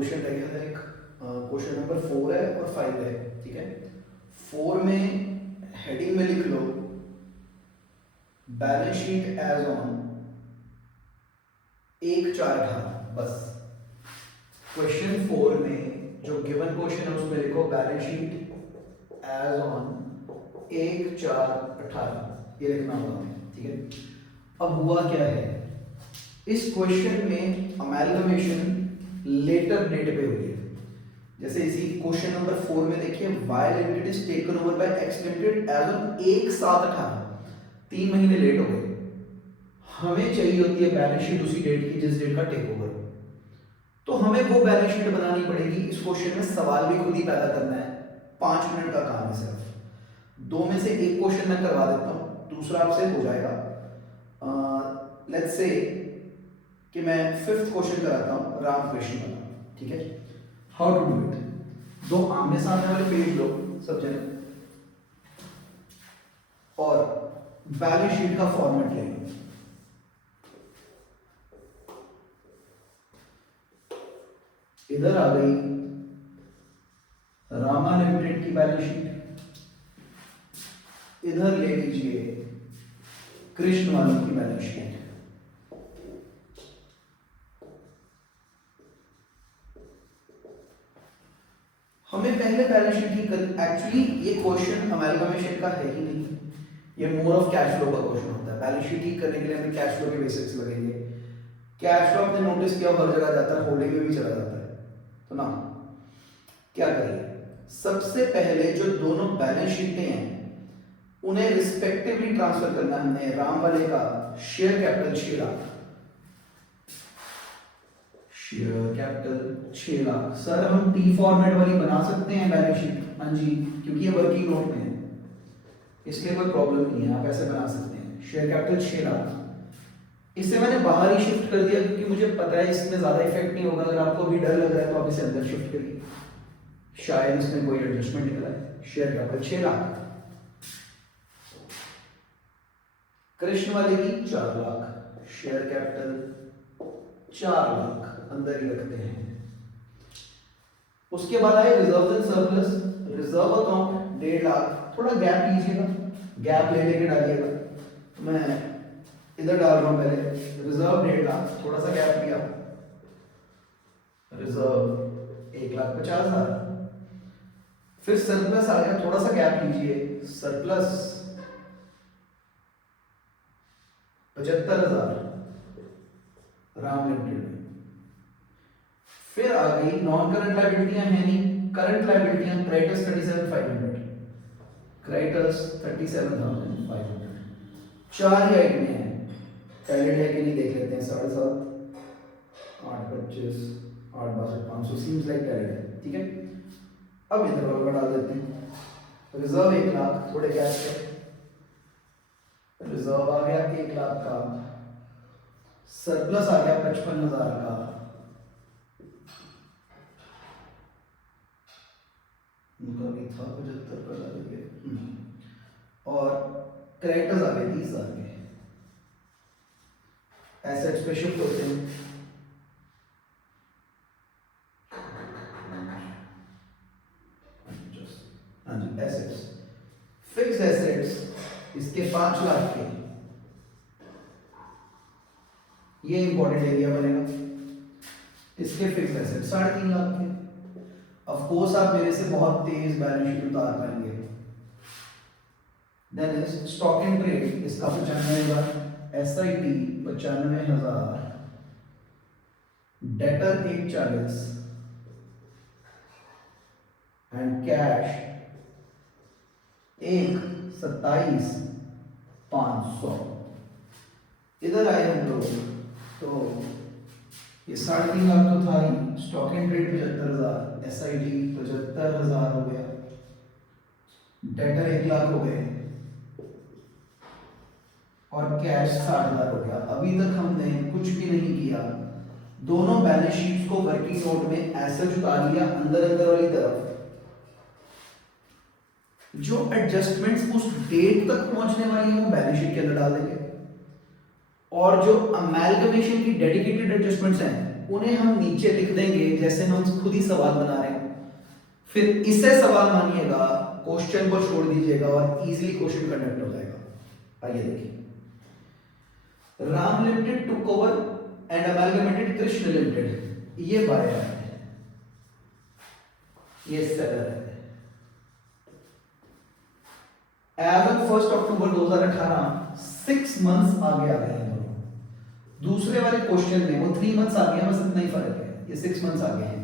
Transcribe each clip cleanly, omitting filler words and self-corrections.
Question रह गया था एक, क्वेश्चन नंबर 4 है और 5 है, ठीक है। 4 में हेडिंग में लिख लो बैलेंस शीट एज ऑन 1/4/18, बस। क्वेश्चन 4 में जो गिवन क्वेश्चन है उसमें लिखो बैलेंस शीट एज ऑन 1/4/18, ये लिखना होगा हमें, ठीक है। अब हुआ क्या है, इस क्वेश्चन में अमेलगमेशन लेटर डेट पे हुई है। जैसे इसी क्वेश्चन नंबर 4 में देखिए, Y limited is taken over by X limited as on 1/7/18, 3 महीने लेट हो गए। हमें चाहिए होती है बैलेंस शीट उसी डेट की जिस डेट का टेक ओवर, तो हमें वो बैलेंस शीट बनानी पड़ेगी। इस क्वेश्चन में सवाल भी खुद ही पैदा करना है, 5 मिनट का काम है सिर्फ। 2 में से एक क्वेश्चन मैं करवा देता हूँ, दूसरा आपसे हो जाएगा। लेट्स से कि मैं 5th क्वेश्चन कराता हूँ रामकृष्ण वाला, ठीक है। हाउ टू डू इट, 2 आमने सामने वाले पेज लो सब जने, और बैलेंस शीट का फॉर्मेट ले लो। इधर आ गई रामा लिमिटेड की बैलेंस शीट, इधर ले लीजिए कृष्ण वालों की बैलेंस शीट। हमें पहले बैलेंस शीट की एक्चुअली ये क्वेश्चन अमेलगमेशन का है ही नहीं, ये मोर ऑफ कैश फ्लो का क्वेश्चन होता है। बैलेंस शीट ठीक करने के लिए हमें कैश फ्लो के बेसिक्स लगेंगे। कैश फ्लो आपने नोटिस किया हर जगह जाता है, होल्डिंग में भी चला जाता है, तो ना क्या करिए, सबसे पहले जो दोनों बैलेंस शीटें हैं उन्हें रिस्पेक्टिवली ट्रांसफर करना है। हमने राम वाले का share capital 6 lakh, share capital 6 lakh. Sir हम टी फॉर्मेट वाली बना सकते हैं बैलेंस शीट? हाँ जी, क्योंकि ये वर्किंग नोट में है, इसलिए कोई प्रॉब्लम नहीं है, आप ऐसे बना सकते हैं। शेयर कैपिटल 6 लाख, इसे मैंने बाहर ही शिफ्ट कर दिया क्योंकि मुझे पता है इसमें ज्यादा इफेक्ट नहीं होगा। अगर आपको भी डर लग रहा है तो आप इसे अंदर शिफ्ट करिए, शायद इसमें कोई एडजस्टमेंट निकला है। शेयर कैपिटल 6 लाख, कृष्ण वाले की 4 लाख, शेयर कैपिटल 4 लाख अंदर ही रखते हैं। उसके बाद आए reserve and surplus, reserve account 1.5 lakh, थोड़ा गैप लीजिएगा, गैप ले लेके डालिएगा। मैं इधर डाल रहा हूं पहले रिजर्व 1.5 लाख, थोड़ा सा गैप लिया, रिजर्व 1,50,000। फिर सरप्लस आ गया, थोड़ा सा गैप लीजिए, सरप्लस 75,000 राम लिमिटेड में। फिर आ गई नॉन करंट लायबिलिटियां है नहीं, करंट लायबिलिटियां क्रेडिटर्स 37,500, क्रेडिटर्स 37,500। 4 ही आइटम हैं, पहले है कि नहीं देख लेते हैं। 7.5, 8.25, 8.62, 500 सीम्स लाइक टैलेंट है, ठीक है। अब इधर वाला डाल देते हैं, रिजर्व 1 लाख, थोड़े कैश है, रिजर्व आ गया 1 लाख का, सरप्लस आ गया 55,000 का, उनका भी था 75 का डाल दिया, और क्रेडिटर्स आ गए 30,000 के। एसेट्स पे शिफ्ट होते हैं, हाँ जी, एसेट्स, फिक्स एसेट्स इसके 5 लाख के, ये इंपॉर्टेंट एरिया बनेगा, इसके फिक्स एसेट 3.5 लाख के। ऑफ कोर्स आप मेरे से बहुत तेज बैलेंस शीट उतार पाएंगे। Then is stock and trade, इसका 95,000, SIT 95,000, डेटर 140 एंड कैश 1,27,500। इधर आए हम लोग तो ये 3.5 लाख तो था ही, स्टॉक एंड ट्रेड 75,000, SIT 75,000 हो गया, डेटर 1 लाख हो गए, और कैश 60,000 हो गया। अभी तक हमने कुछ भी नहीं किया, दोनों बैलेंस शीट्स को वर्किंग नोट में ऐसे उतार लिया अंदर अंदर वाली तरफ। जो एडजस्टमेंट्स उस डेट तक पहुंचने वाली है वो बैलेंस शीट के अंदर डाल देंगे, और जो अमेलगमेशन की डेडिकेटेड एडजस्टमेंट्स हैं उन्हें हम नीचे लिख देंगे जैसे हम खुद ही सवाल बना रहे हैं, फिर इसे सवाल मानिएगा, क्वेश्चन को छोड़ दीजिएगा और इजीली क्वेश्चन कंडक्ट हो जाएगा। आइए देखिए, Ram limited took over and amalgamated Krishna limited, ये बाय है, ये सेलर है। एज ऑन 1 अक्टूबर 2018 6 मंथ्स आगे आ गए हैं दोनों। दूसरे वाले क्वेश्चन में वो 3 मंथ्स आगे हैं, बस इतना ही फर्क है, ये 6 मंथ्स आगे हैं।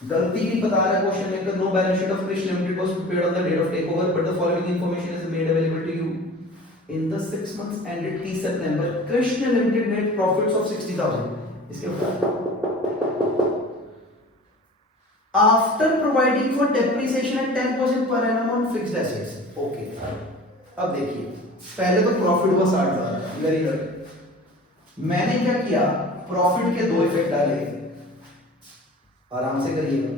गलती भी बता रहा है क्वेश्चन में, no balance sheet of Krishna limited was prepared on the date of take over but the following information is made available to you in the 6 months ended 30 September Krishna limited made profits of 60,000। इसके ऊपर after providing for depreciation at 10% per annum on fixed assets। Okay, अब देखिए, पहले तो profit हुआ 60,000, very good. मैंने क्या किया, प्रॉफिट के दो इफेक्ट डाले, आराम से करिएगा।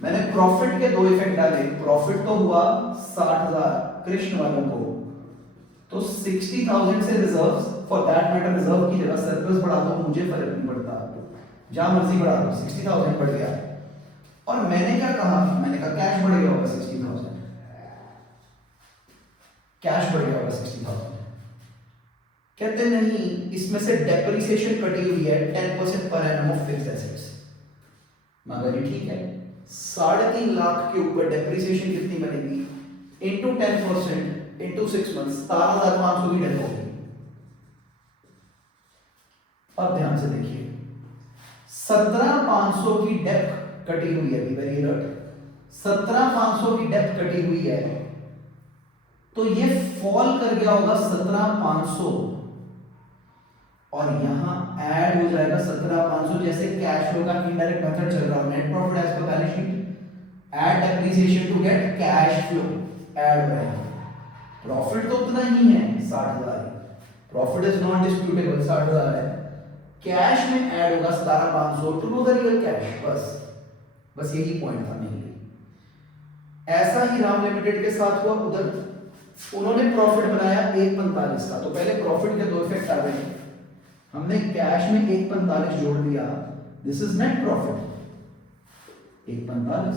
मैंने प्रॉफिट के दो इफेक्ट डाले, प्रॉफिट तो हुआ 60,000 कृष्ण वालों को, तो 60,000 से reserves, for that matter reserve की जगह सरप्लस बढ़ा दो, मुझे फर्क नहीं पड़ता, जहां मर्जी बढ़ा दो, 60,000 बढ़ गया। और मैंने क्या कहा, मैंने कहा कैश बढ़ गया होगा 60,000, कैश बढ़ गया होगा 60,000। कहते नहीं, इसमें से डेप्रिसिएशन कटी हुई है 10% per annum of fixed assets. मगर ये ठीक है, 3.5 लाख के ऊपर डेप्रिसिएशन कितनी बनेगी, इंटू 10% इंटू 6 मंथ्स, 17,500 की डेप होगी। अब ध्यान से देखिए, 17,500 की डेप कटी हुई है, वेरी गुड, 17,500 की डेप कटी हुई है, तो ये फॉल कर गया होगा 17,500 और यहां ऐड हो जाएगा 17,500, जैसे कैश फ्लो का इनडायरेक्ट मेथड चल रहा है, net profit as per balance sheet, add depreciation to get cash flow, add हो रहा है। प्रॉफिट तो उतना ही है 60,000, प्रॉफिट इज नॉट डिस्प्यूटेबल 60,000 है, कैश में ऐड होगा 17,500 to know the real cash. बस यही पॉइंट था मेनली। ऐसा ही राम लिमिटेड के साथ हुआ, उधर उन्होंने प्रॉफिट बनाया 1.45 का, तो पहले प्रॉफिट के दो इफेक्ट आ गए, हमने कैश में 1.45 जोड़ दिया, दिस इज नेट प्रॉफिट 1.45।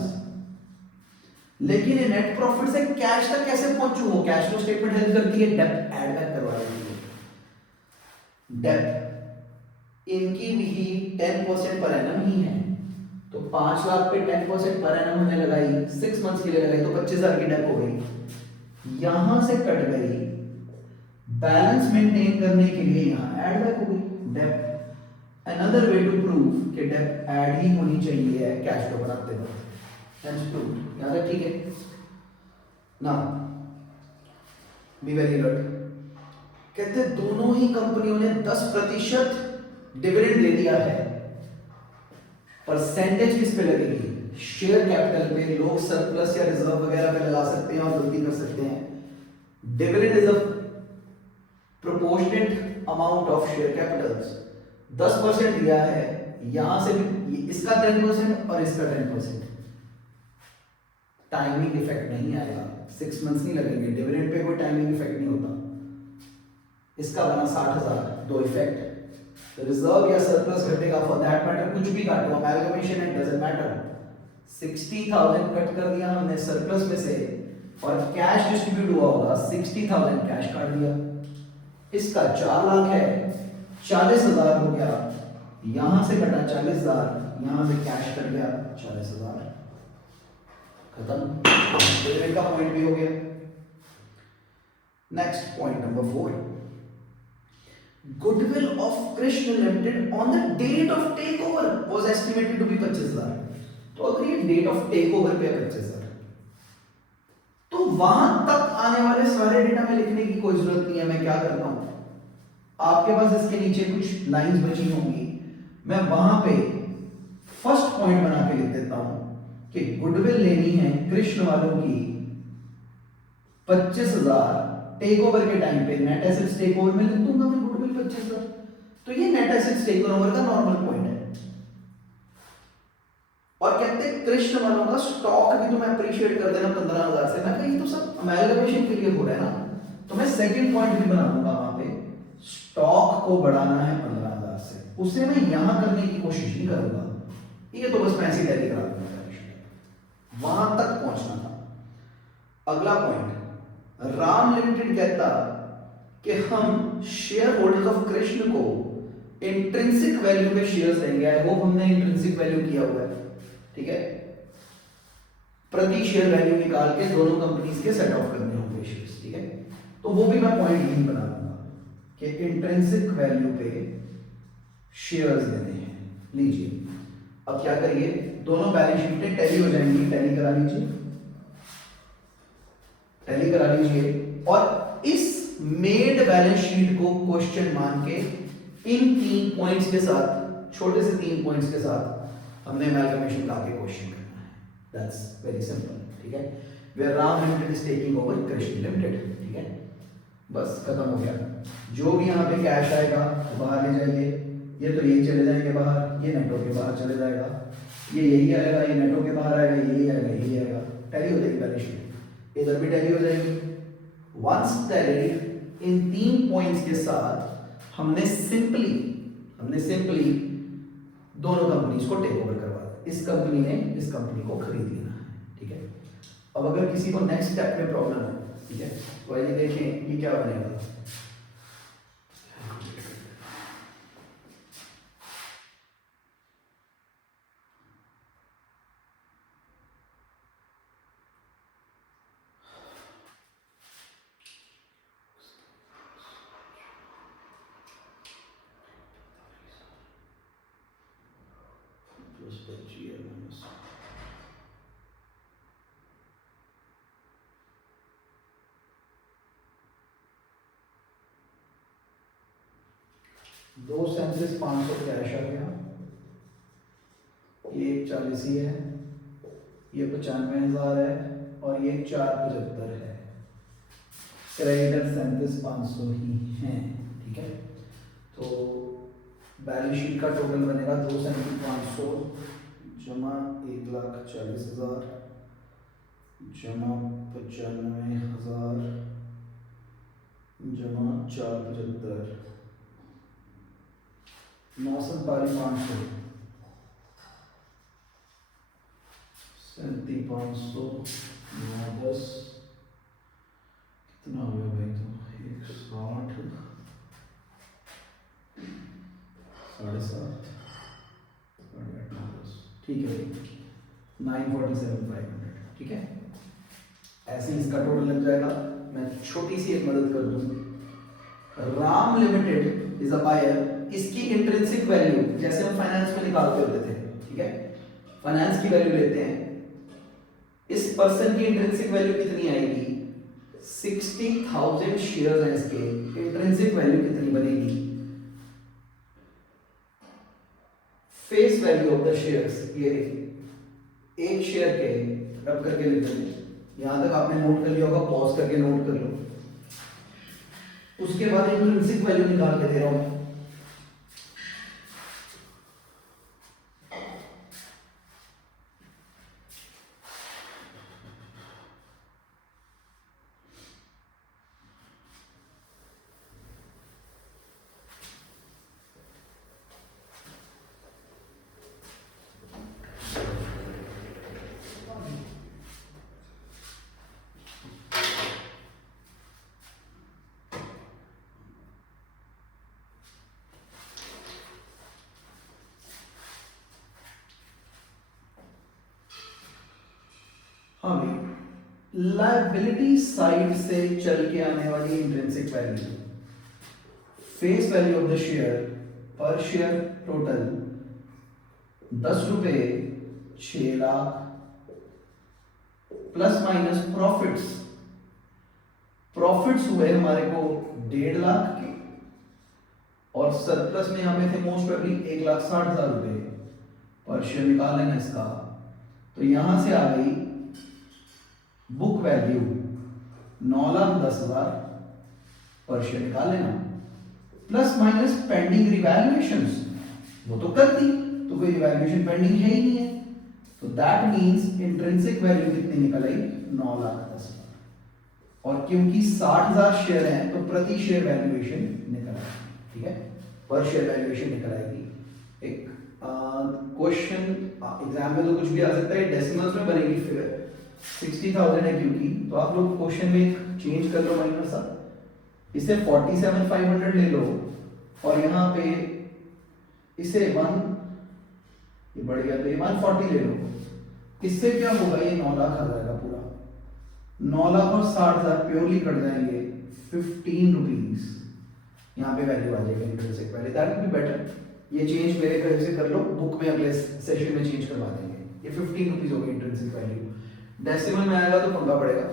लेकिन ये नेट प्रॉफिट से कैश तक कैसे पहुंचू, वो कैश फ्लो स्टेटमेंट हेल्प करती है, डेप्ट ऐड बैक करवा देती है। डेप्ट इनकी भी 10% पर एनम ही है, तो 5 लाख पे 10% पर एनम हमने लगाई, 6 मंथ्स के लिए लगाई, तो 25,000 की डेप हो गई, यहां से कट गई, बैलेंस मेंटेन करने के लिए यहां ऐड बैक हो गई dep. Another way to prove कि डेप ऐड ही होनी चाहिए कैश फ्लो बनाते वक्त, हेंस प्रूव्ड। याद है, ठीक है ना, बी वेरी गुड। कहते दोनों ही कंपनियों ने 10% डिविडेंड दे दिया है, परसेंटेज किस पे लगेगी, शेयर कैपिटल पे। लोग सरप्लस या रिजर्व वगैरह पे लगा सकते हैं और गलती कर सकते हैं। Dividend is a proportionate amount of share Capitals, 10% दिया है, यहां से भी इसका 10% और इसका 10%, टाइमिंग इफेक्ट नहीं आएगा, 6 मंथ्स नहीं लगेंगे, डिविडेंड पे कोई टाइमिंग इफेक्ट नहीं होता। इसका बना 60,000, दो इफेक्ट, रिजर्व या सरप्लस घटेगा, फॉर दैट मैटर कुछ भी काटो, amalgamation it doesn't matter. 60,000 cut कर दिया हमने सरप्लस में से, और कैश डिस्ट्रीब्यूट हुआ होगा 60,000 कैश काट दिया। इसका 4 लाख है, 40,000 हो गया, यहां से कटा 40,000, यहां से कैश कट गया 40,000, खत्म। डिविडेंड का पॉइंट भी हो गया। Next point number 4, goodwill of Krishna Limited on the date of takeover was estimated to be 25,000। तो अगर ये डेट ऑफ टेक ओवर पे 25,000, तो वहां तक आने वाले सारे डेटा में लिखने की कोई जरूरत नहीं है। मैं क्या करता हूं, आपके पास इसके नीचे कुछ लाइंस बची होंगी, मैं वहां पे फर्स्ट पॉइंट बना के लिख देता हूं कि गुडविल लेनी है कृष्ण वालों की 25,000, टेक ओवर के टाइम पे नेट एसेट्स टेक ओवर में लिख दूंगा मैं गुडविल 25,000। तो ये नेट एसेट्स टेक ओवर का नॉर्मल पॉइंट है। और कहते हैं कृष्ण वालों का स्टॉक भी तुम अप्रिशिएट कर देना 15,000 से। मैं कहीं तो सब अमेलगमेशन के लिए हो रहा है ना, तो मैं सेकंड पॉइंट भी बना दूंगा वहां पे, स्टॉक को बढ़ाना है 15,000 उसे मैं यहां करने की कोशिश नहीं करूंगा, ये तो बस मैं ऐसे टैली करा दूंगा, वहां तक पहुंचना था। अगला पॉइंट, राम लिमिटेड कहता कि हम शेयर होल्डर्स ऑफ कृष्ण को इंट्रिंसिक वैल्यू पे शेयर्स देंगे। आई होप हमने इंट्रिंसिक वैल्यू किया हुआ है, ठीक है। प्रति शेयर वैल्यू निकाल के दोनों कंपनीज के सेट ऑफ करने होंगे शेयर्स, ठीक है। तो वो भी मैं पॉइंट यही बना दूंगा कि इंट्रिंसिक वैल्यू पे शेयर्स देने हैं। लीजिए अब क्या करिए, दोनों बैलेंस शीटें टैली हो जाएंगी, टैली करा लीजिए, टैली करा लीजिए। और इस मेड बैलेंस शीट को क्वेश्चन मान के इन 3 पॉइंट्स के साथ, छोटे से 3 पॉइंट्स के साथ हमने अमलगमेशन का आगे क्वेश्चन करना है। दैट्स वेरी सिंपल, ठीक है। Where Ram limited is taking over Krishna limited, ठीक है। बस खत्म हो गया। जो भी यहाँ पे कैश आएगा तो बाहर ले जाइए, ये तो यही चले जाएंगे बाहर, ये नेटो के बाहर चले जाएगा, ये यही आएगा, ये नेटो के बाहर आएगा, यही आएगा, यही आएगा, टैली हो जाएगी बैलेंस शीट, इधर भी टैली हो जाएगी। वंस टैली इन 3 पॉइंट्स के साथ हमने सिंपली दोनों कंपनीज को टेक ओवर करवा दिया। इस कंपनी ने इस कंपनी को खरीद लेना है, ठीक है। अब अगर किसी को नेक्स्ट स्टेप में प्रॉब्लम है, ठीक है, तो आइए देखें ये क्या बनेगा। दो सेंसेस 500 कैश आ गया, ये 40 ही है, ये 95,000 है और ये 475 है। क्रेडिटर सेंसेस 500 ही हैं, ठीक है। तो बैलेंस शीट का टोटल बनेगा 2 सेंसेस 500 जमा 1,40,000 जमा 95,000 जमा 475, 9,500 500 10 कितना हो गया भाई, तो 160 7.5 ठीक है, 947,500, ठीक है। ऐसे ही इसका टोटल लग जाएगा। मैं छोटी सी एक मदद कर दूं, Ram limited is a buyer, इसकी इंट्रिंसिक वैल्यू जैसे हम फाइनेंस में निकालते होते थे, ठीक है, फाइनेंस की वैल्यू लेते हैं, इस पर्सन की इंट्रिंसिक वैल्यू कितनी आएगी, 60,000 शेयर्स हैं इसके, इंट्रिंसिक वैल्यू कितनी बनेगी, face value of the shares, ये एक शेयर के रब करके लिख देंगे। यहां तक आपने नोट कर लिया होगा, पॉज करके नोट कर लो। उसके बाद इंट्रिंसिक वैल्यू निकाल के दे रहा हूं, हाँ भाई, लायबिलिटी साइड से चल के आने वाली intrinsic value, face value of the share, पर शेयर टोटल 10 रुपए 6 lakh plus minus profits, profits हुए हमारे को 1.5 लाख के और सरप्लस में यहां पे थे मोस्ट प्रोबेबली 1,60,000 रुपए, पर शेयर निकाल लेना इसका। तो यहां से आ गई बुक वैल्यू 9,10,000 पर शेयर निकाल लेना, प्लस माइनस पेंडिंग रिवैल्यूएशंस, वो तो कर दी, तो कोई रिवैल्यूएशन पेंडिंग है ही नहीं है, तो दैट मींस इंट्रिंसिक वैल्यू कितनी निकल आई, 9,10,000। और क्योंकि 60,000 शेयर हैं तो प्रति शेयर वैल्यूएशन निकल आएगी, ठीक है, पर शेयर वैल्यूएशन निकल आएगी एक क्वेश्चन एग्जाम में तो कुछ भी आ सकता है, डेसिमल्स में बनेगी फिगर 60,000 है क्योंकि, तो आप लोग क्वेश्चन में चेंज कर लो माइनस सा, इसे 47,500 ले लो और यहाँ पे इसे 1, ये बढ़ गया तो ये 140 ले लो। इससे क्या होगा, ये 9 लाख आ जाएगा पूरा, 9 लाख और 60,000 प्योरली कट जाएंगे 15 रुपीज, यहाँ पे वैल्यू आ जाएगी intrinsic value, that will be better. ये चेंज मेरे घर से कर लो, बुक में अगले सेशन में चेंज करवा देंगे। ये 15 रुपीज हो गई इंट्रिंसिक वैल्यू, डेसिमल में आएगा तो पंगा पड़ेगा,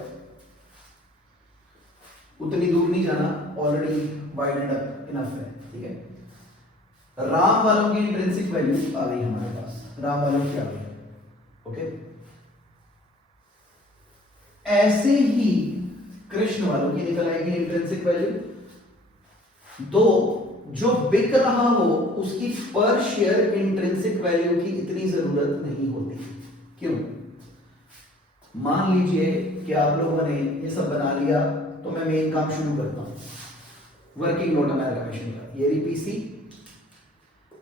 उतनी दूर नहीं जाना, already wide and up enough है, ठीक है। राम वालों की इंट्रिंसिक वैल्यू आ गई हमारे पास, राम वालों की आ गई, ओके। ऐसे ही कृष्ण वालों की निकल आएगी इंट्रिंसिक वैल्यू। दो जो बिक रहा हो उसकी पर शेयर इंट्रिंसिक वैल्यू की इतनी जरूरत नहीं होती। क्यों? मान लीजिए कि आप लोगों ने ये सब बना लिया, तो मैं मेन काम शुरू करता हूं, वर्किंग नोट अमेरिकन का। ये रही पीसी,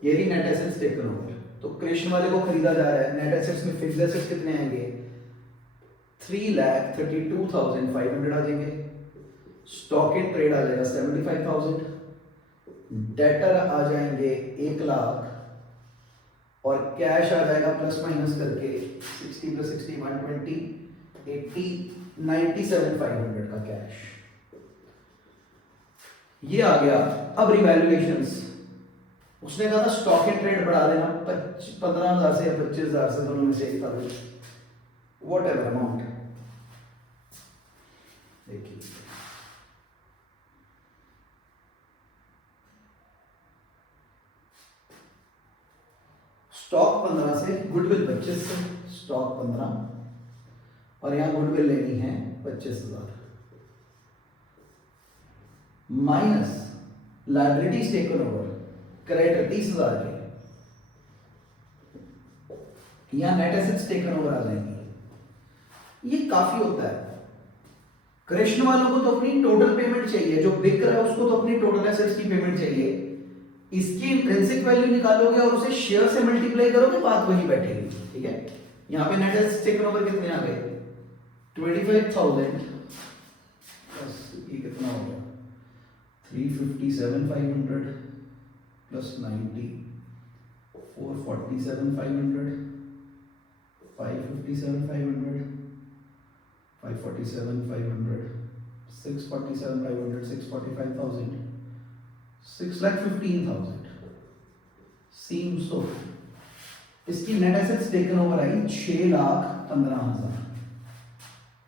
ये रही नेट एसेट्स टेकन ओवर। तो कृष्ण वाले को खरीदा जा रहा है, नेट एसेट्स में फिक्स्ड एसेट्स कितने आएंगे, 3,32,500 आ जाएंगे, स्टॉक इन ट्रेड आ जाएगा 75,000, डेटर आ जाएंगे 1 लाख, और कैश आ जाएगा प्लस माइनस करके 60 + 60 120 80 97,500 का कैश। ये आ गया। अब रिवैल्यूएशंस, उसने कहा था स्टॉक इन ट्रेड बढ़ा देना 15,000 से या 25,000 से, दोनों में से एक था, वॉट एवर अमाउंट। देखिए स्टॉक 15 से, गुडविल 25 से, स्टॉक 15 और यहां गुडविल लेनी है 25,000, minus liabilities taken over, creditor 30,000 के, यहां नेट एसेट्स टेकन ओवर आ जाएंगी। ये काफी होता है। कृष्ण वालों को तो अपनी टोटल पेमेंट चाहिए, जो बिक रहा है उसको तो अपनी टोटल एसेट्स की पेमेंट चाहिए। इसकी इंट्रिंसिक वैल्यू निकालोगे और उसे शेयर से मल्टीप्लाई करोगे, बात वही बैठेगी, ठीक है। यहां पे नेट एसेट्स टेकन ओवर कितने आ गए, 25,000 प्लस ये कितना हो गया 357,500 प्लस 90 447,500 557,500 547,500 647,500 645,000 6,15,000 सीम्स तो इसकी नेट एसेट्स टेकन ओवर आई 6,15,000,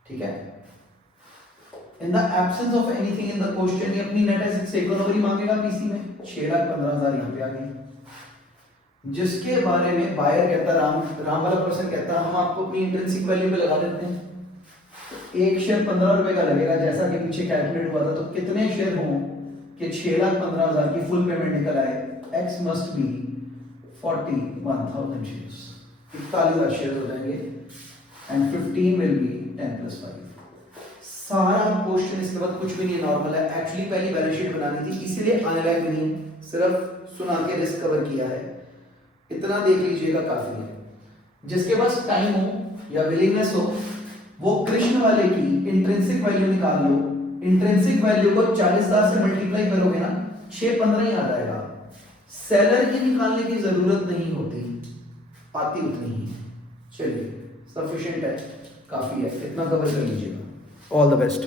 ठीक है। In the absence of anything in the question, ये अपनी नेट एसेट्स टेकन ओवर ही मांगेगा पीसी में, 6,15,000 यहां पे आ गई, जिसके बारे में बायर कहता, राम वाला पर्सन कहता हम आपको अपनी इंट्रिंसिक वैल्यू पे लगा देते हैं, एक शेयर 15 रुपए का लगेगा, जैसा कि पीछे कैलकुलेट हुआ था। तो कितने शेयर हों कि 6,15,000 की फुल पेमेंट निकल आए, x must be 41,000 shares, 41,000 share हो जाएंगे, एंड 15 विल बी 10 + 5। सारा क्वेश्चन इसके बाद कुछ भी नहीं, नॉर्मल है। एक्चुअली पहली बैलेंस शीट बनानी थी, इसीलिए अनलाइक नहीं, सिर्फ सुना के रिस्क कवर किया है, इतना देख लीजिएगा काफी है। जिसके पास टाइम हो या विलिंगनेस हो, वो कृष्ण वाले की इंट्रिंसिक वैल्यू निकाल लो। इंट्रिंसिक वैल्यू को 40,000 से मल्टीप्लाई करोगे ना, 615 ही आ जाएगा। सेलर की निकालने की जरूरत नहीं होती, आती उतनी ही। चलिए सफिशिएंट है, काफी है, इतना कवर कर लीजिएगा। All the best.